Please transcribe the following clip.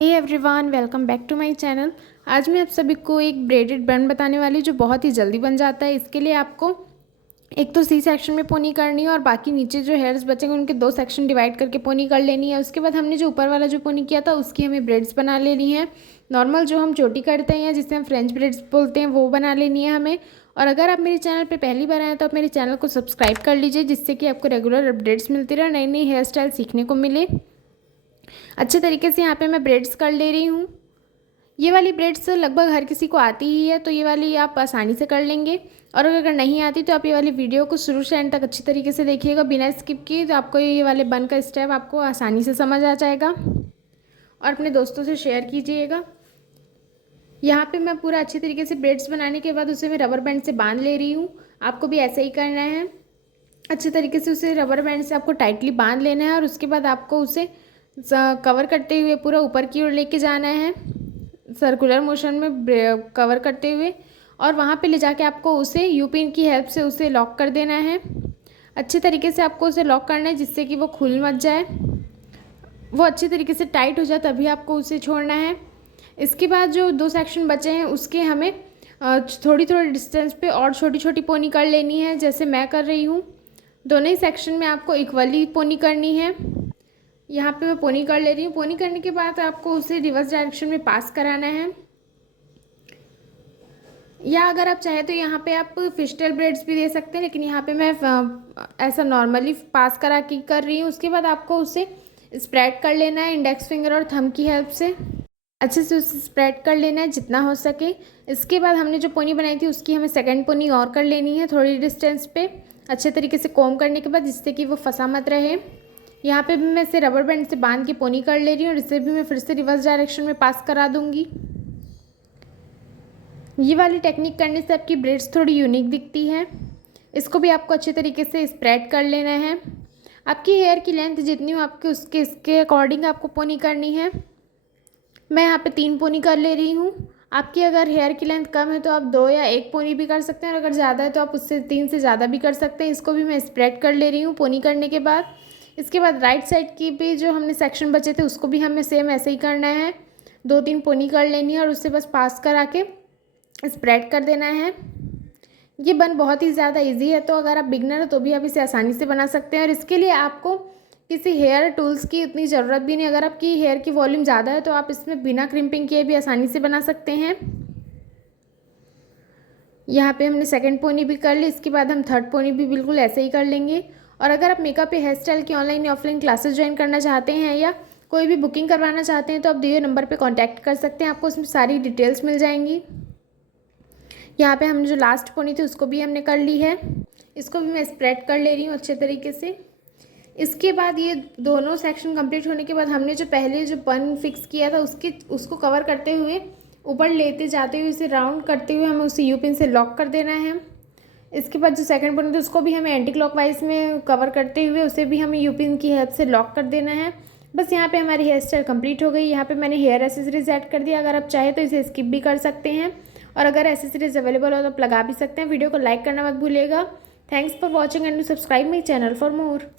Hey everyone, welcome back to my channel. आज मैं आप सभी को एक ब्रेडेड बन बताने वाली हूँ जो बहुत ही जल्दी बन जाता है। इसके लिए आपको एक तो सी सेक्शन में पोनी करनी है और बाकी नीचे जो हेयर्स बचेंगे उनके दो सेक्शन डिवाइड करके पोनी कर लेनी है। उसके बाद हमने जो ऊपर वाला जो पोनी किया था उसकी हमें ब्रेड्स बना लेनी है। नॉर्मल जो हम चोटी करते हैं जिसे हम फ्रेंच ब्रेड्स बोलते हैं वो बना लेनी है हमें। और अगर आप मेरे चैनल पे पहली बार आए तो आप मेरे चैनल को सब्सक्राइब कर लीजिए, जिससे कि आपको रेगुलर अपडेट्स मिलती रहे, नई नई हेयर स्टाइल सीखने को मिले। अच्छे तरीके से यहाँ पे मैं ब्रेड्स कर ले रही हूँ। ये वाली ब्रेड्स लगभग हर किसी को आती ही है, तो ये वाली आप आसानी से कर लेंगे। और अगर नहीं आती तो आप ये वाली वीडियो को शुरू से एंड तक अच्छी तरीके से देखिएगा बिना स्किप किए, तो आपको ये वाले बन का स्टेप आपको आसानी से समझ आ जाएगा। और अपने दोस्तों से शेयर कीजिएगा। यहाँ पे मैं पूरा अच्छी तरीके से ब्रेड्स बनाने के बाद उसे मैं रबर बैंड से बांध ले रही हूँ। आपको भी ऐसा ही करना है। अच्छे तरीके से उसे रबर बैंड से आपको टाइटली बांध लेना है और उसके बाद आपको उसे कवर करते हुए पूरा ऊपर की ओर लेके जाना है, सर्कुलर मोशन में कवर करते हुए। और वहाँ पे ले जाके आपको उसे यू पिन की हेल्प से उसे लॉक कर देना है। अच्छे तरीके से आपको उसे लॉक करना है जिससे कि वो खुल मत जाए, वो अच्छे तरीके से टाइट हो जाए तभी आपको उसे छोड़ना है। इसके बाद जो दो सेक्शन बचे हैं उसके हमें थोड़ी थोड़ी डिस्टेंस पे और छोटी छोटी पोनी कर लेनी है, जैसे मैं कर रही हूँ। दोनों ही सेक्शन में आपको इक्वली पोनी करनी है। यहाँ पे मैं पोनी कर ले रही हूँ। पोनी करने के बाद आपको उसे रिवर्स डायरेक्शन में पास कराना है, या अगर आप चाहे तो यहाँ पे आप फिस्टल ब्रेड्स भी दे सकते हैं, लेकिन यहाँ पे मैं ऐसा नॉर्मली पास करा के कर रही हूँ। उसके बाद आपको उसे स्प्रेड कर लेना है इंडेक्स फिंगर और थंब की हेल्प से। अच्छे से उसे स्प्रेड कर लेना है जितना हो सके। इसके बाद हमने जो पोनी बनाई थी उसकी हमें सेकंड पोनी और कर लेनी है थोड़ी डिस्टेंस पे, अच्छे तरीके से कोम करने के बाद, जिससे कि वो फंसा मत रहे। यहाँ पे भी मैं इसे रबर बैंड से बांध के पोनी कर ले रही हूँ और इसे भी मैं फिर से रिवर्स डायरेक्शन में पास करा दूँगी। ये वाली टेक्निक करने से आपकी ब्रेड्स थोड़ी यूनिक दिखती है। इसको भी आपको अच्छे तरीके से स्प्रेड कर लेना है। आपकी हेयर की लेंथ जितनी हो आपके उसके इसके अकॉर्डिंग आपको पोनी करनी है। मैं यहाँ पे 3 पोनी कर ले रही हूँ। आपकी अगर हेयर की लेंथ कम है तो आप 2 या 1 पोनी भी कर सकते हैं, और अगर ज़्यादा है तो आप उससे 3 से ज़्यादा भी कर सकते हैं। इसको भी मैं स्प्रेड कर ले रही हूँ पोनी करने के बाद। इसके बाद राइट साइड की भी जो हमने सेक्शन बचे थे उसको भी हमें सेम ऐसे ही करना है। 2-3 पोनी कर लेनी है और उससे बस पास करा के स्प्रेड कर देना है। ये बन बहुत ही ज़्यादा इजी है, तो अगर आप बिगनर हो तो भी आप इसे आसानी से बना सकते हैं। और इसके लिए आपको किसी हेयर टूल्स की उतनी ज़रूरत भी नहीं। अगर आपकी हेयर की वॉल्यूम ज़्यादा है तो आप इसमें बिना क्रिम्पिंग किए भी आसानी से बना सकते हैं। यहाँ पे हमने सेकंड पोनी भी कर ली। इसके बाद हम थर्ड पोनी भी बिल्कुल ऐसे ही कर लेंगे। और अगर आप मेकअप या हेयर स्टाइल की ऑनलाइन या ऑफलाइन क्लासेस ज्वाइन करना चाहते हैं या कोई भी बुकिंग करवाना चाहते हैं तो आप दिए नंबर पे कांटेक्ट कर सकते हैं, आपको उसमें सारी डिटेल्स मिल जाएंगी। यहाँ पे हमने जो लास्ट पोनी थी उसको भी हमने कर ली है। इसको भी मैं स्प्रेड कर ले रही हूँ अच्छे तरीके से। इसके बाद ये दोनों सेक्शन कंप्लीट होने के बाद हमने जो पहले जो बन फिक्स किया था उसको कवर करते हुए ऊपर लेते जाते हुए इसे राउंड करते हुए हमें उसे यू पिन से लॉक कर देना है। इसके बाद जो सेकंड बन थी उसको भी हमें एंटी क्लॉकवाइज में कवर करते हुए उसे भी हमें यू पिन की हेल्प से लॉक कर देना है। बस यहाँ पे हमारी हेयर स्टाइल कंप्लीट हो गई। यहाँ पे मैंने हेयर एसेसरीज ऐड कर दिया। अगर आप चाहे तो इसे स्किप भी कर सकते हैं, और अगर एसेसरीज अवेलेबल हो तो आप लगा भी सकते हैं। वीडियो को लाइक करना मत भूलिएगा। Thanks for watching and subscribe my channel for more.